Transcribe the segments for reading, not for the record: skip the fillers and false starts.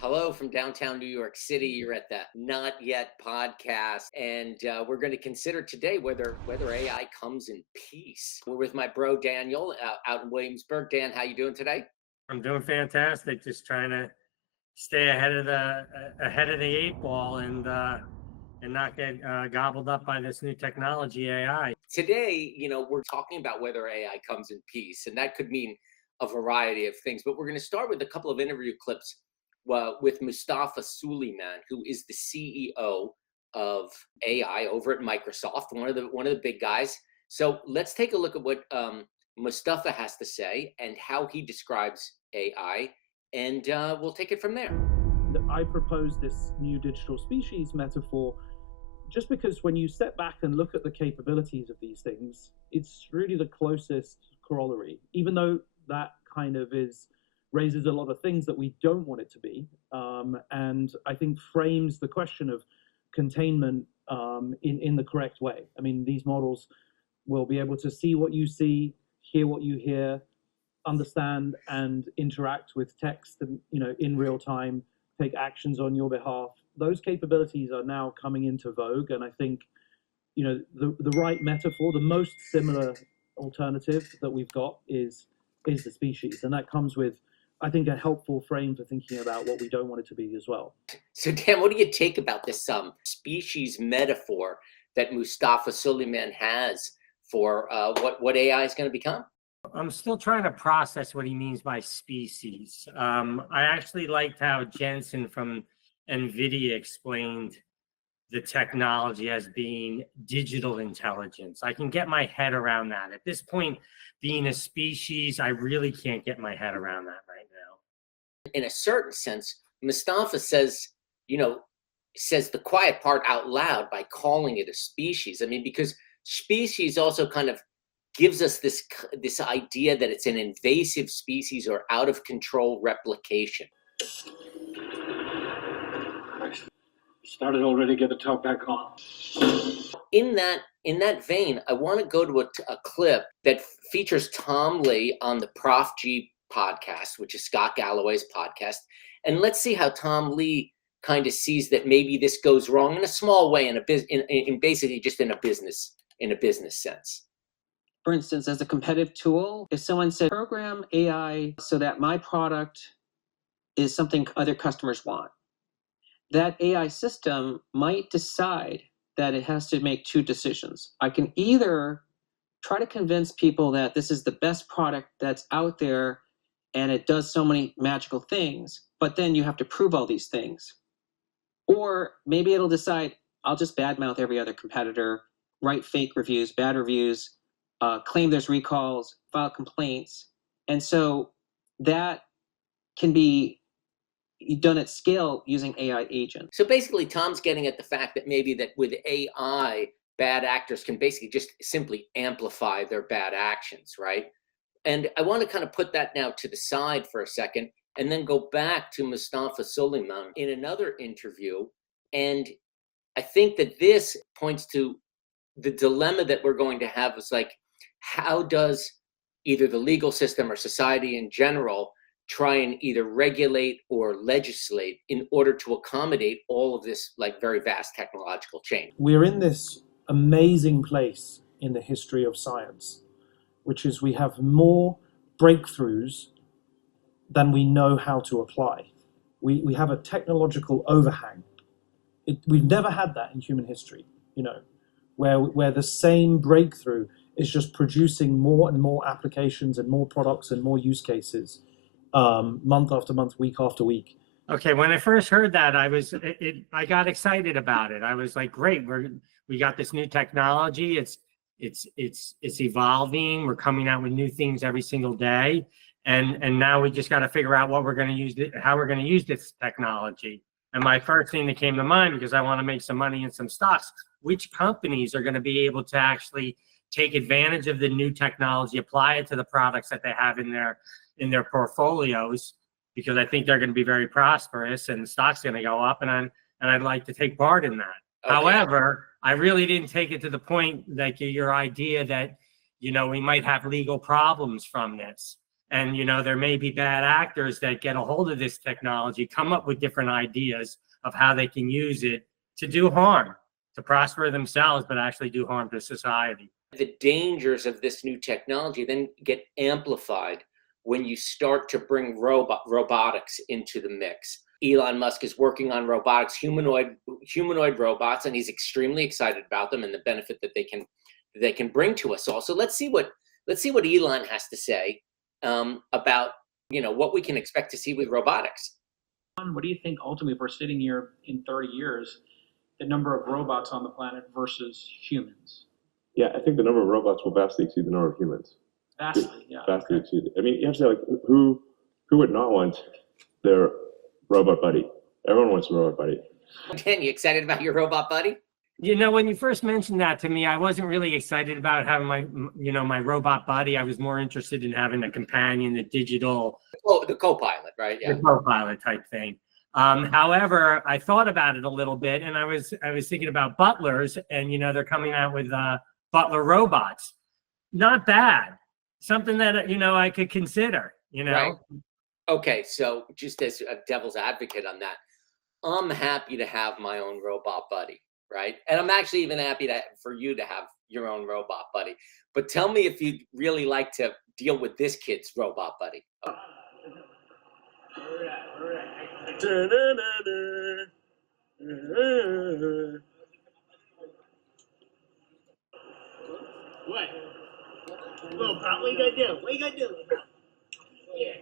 Hello from downtown New York City. You're at the Not Yet podcast, and we're going to consider today whether AI comes in peace. We're with my bro Daniel out in Williamsburg. Dan, how you doing today? I'm doing fantastic. Just trying to stay ahead of the eight ball and not get gobbled up by this new technology, AI. Today, we're talking about whether AI comes in peace, and that could mean a variety of things. But we're going to start with a couple of interview clips with Mustafa Suleyman, who is the CEO of AI over at Microsoft, one of the big guys. So let's take a look at what Mustafa has to say and how he describes AI, and we'll take it from there. I propose this new digital species metaphor just because when you step back and look at the capabilities of these things, it's really the closest corollary, even though that kind of raises a lot of things that we don't want it to be, and I think frames the question of containment in the correct way. I mean, these models will be able to see what you see, hear what you hear, understand and interact with text, and in real time, take actions on your behalf. Those capabilities are now coming into vogue, and I think the right metaphor, the most similar alternative that we've got is the species, and that comes with, I think, a helpful frame for thinking about what we don't want it to be as well. So Dan, what do you take about this species metaphor that Mustafa Suleyman has for what AI is going to become? I'm still trying to process what he means by species. I actually liked how Jensen from NVIDIA explained the technology as being digital intelligence. I can get my head around that. At this point, being a species, I really can't get my head around that right now. In a certain sense, Mustafa says the quiet part out loud by calling it a species. I mean, because species also kind of gives us this idea that it's an invasive species or out of control replication. Started already. Get the top back on. In that vein, I want to go to a clip that features Tom Lee on the Prof G podcast, which is Scott Galloway's podcast, and let's see how Tom Lee kind of sees that maybe this goes wrong in a small way, in basically just in a business sense. For instance, as a competitive tool, if someone said, program AI so that my product is something other customers want, that AI system might decide that it has to make two decisions. I can either try to convince people that this is the best product that's out there and it does so many magical things, but then you have to prove all these things. Or maybe it'll decide, I'll just badmouth every other competitor, write fake reviews, bad reviews, claim there's recalls, file complaints. And so that can be done at scale using AI agents. So basically, Tom's getting at the fact that maybe that with AI, bad actors can basically just simply amplify their bad actions, right? And I want to kind of put that now to the side for a second and then go back to Mustafa Suleyman in another interview. And I think that this points to the dilemma that we're going to have is like, how does either the legal system or society in general try and either regulate or legislate in order to accommodate all of this like very vast technological change? We're in this amazing place in the history of science, which is we have more breakthroughs than we know how to apply. We have a technological overhang. We've never had that in human history, where the same breakthrough is just producing more and more applications and more products and more use cases month after month, week after week. Okay, when I first heard that, I got excited about it. I was like, great, we got this new technology. It's evolving. We're coming out with new things every single day, and now we just got to figure out what we're going to use, how we're going to use this technology. And my first thing that came to mind, because I want to make some money in some stocks, which companies are going to be able to actually take advantage of the new technology, apply it to the products that they have in their portfolios, because I think they're going to be very prosperous and the stock's going to go up, and I'd like to take part in that. Okay. However, I really didn't take it to the point like your idea that we might have legal problems from this. And, there may be bad actors that get a hold of this technology, come up with different ideas of how they can use it to do harm, to prosper themselves, but actually do harm to society. The dangers of this new technology then get amplified when you start to bring robotics into the mix. Elon Musk is working on robotics, humanoid robots, and he's extremely excited about them and the benefit that they can bring to us all. So let's see what Elon has to say about what we can expect to see with robotics. What do you think ultimately, if we're sitting here in 30 years, the number of robots on the planet versus humans? Yeah, I think the number of robots will vastly exceed the number of humans. Vastly, yeah. Vastly exceed. I mean, you have to say, like, who would not want their robot buddy? Everyone wants a robot buddy. Dan, you excited about your robot buddy? When you first mentioned that to me, I wasn't really excited about having my robot buddy. I was more interested in having a companion, the digital, the co-pilot, right? Yeah. the co-pilot type thing. However, I thought about it a little bit, and I was thinking about butlers, and they're coming out with butler robots. Not bad. Something that I could consider. Right. Okay, so just as a devil's advocate on that, I'm happy to have my own robot buddy, right? And I'm actually even happy for you to have your own robot buddy. But tell me if you'd really like to deal with this kid's robot buddy. What? Well, pal, what you gonna do? What you gonna do, bro? Yeah.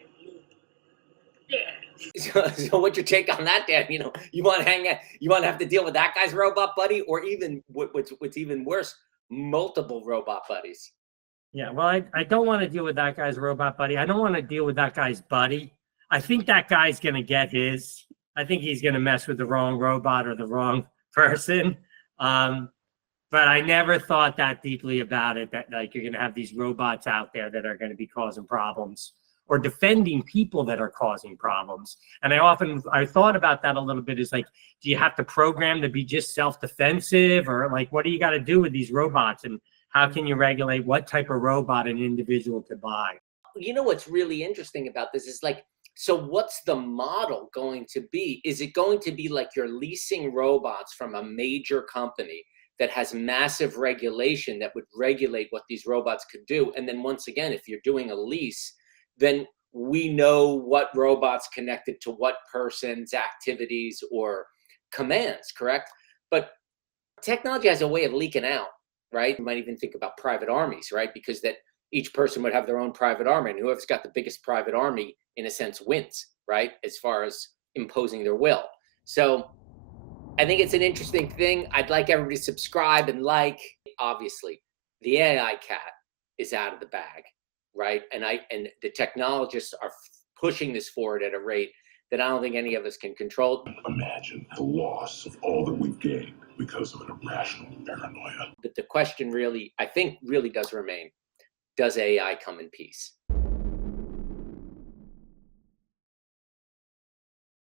So what's your take on that, Dan? You want to have to deal with that guy's robot buddy, or even what's even worse, multiple robot buddies. Yeah, well, I don't want to deal with that guy's robot buddy. I don't want to deal with that guy's buddy. I think that guy's going to get his. I think he's going to mess with the wrong robot or the wrong person. But I never thought that deeply about it, that like you're going to have these robots out there that are going to be causing problems or defending people that are causing problems. And I thought about that a little bit, is like, do you have to program to be just self-defensive, or like, what do you got to do with these robots, and how can you regulate what type of robot an individual could buy? What's really interesting about this is, like, so what's the model going to be? Is it going to be like you're leasing robots from a major company that has massive regulation that would regulate what these robots could do? And then once again, if you're doing a lease, then we know what robots connected to what person's activities or commands, correct? But technology has a way of leaking out, right? You might even think about private armies, right? Because that each person would have their own private army, and whoever's got the biggest private army, in a sense, wins, right? As far as imposing their will. So I think it's an interesting thing. I'd like everybody to subscribe and like. Obviously, the AI cat is out of the bag, right? And the technologists are pushing this forward at a rate that I don't think any of us can control. Imagine the loss of all that we've gained because of an irrational paranoia. But the question really, I think, really does remain: does AI come in peace?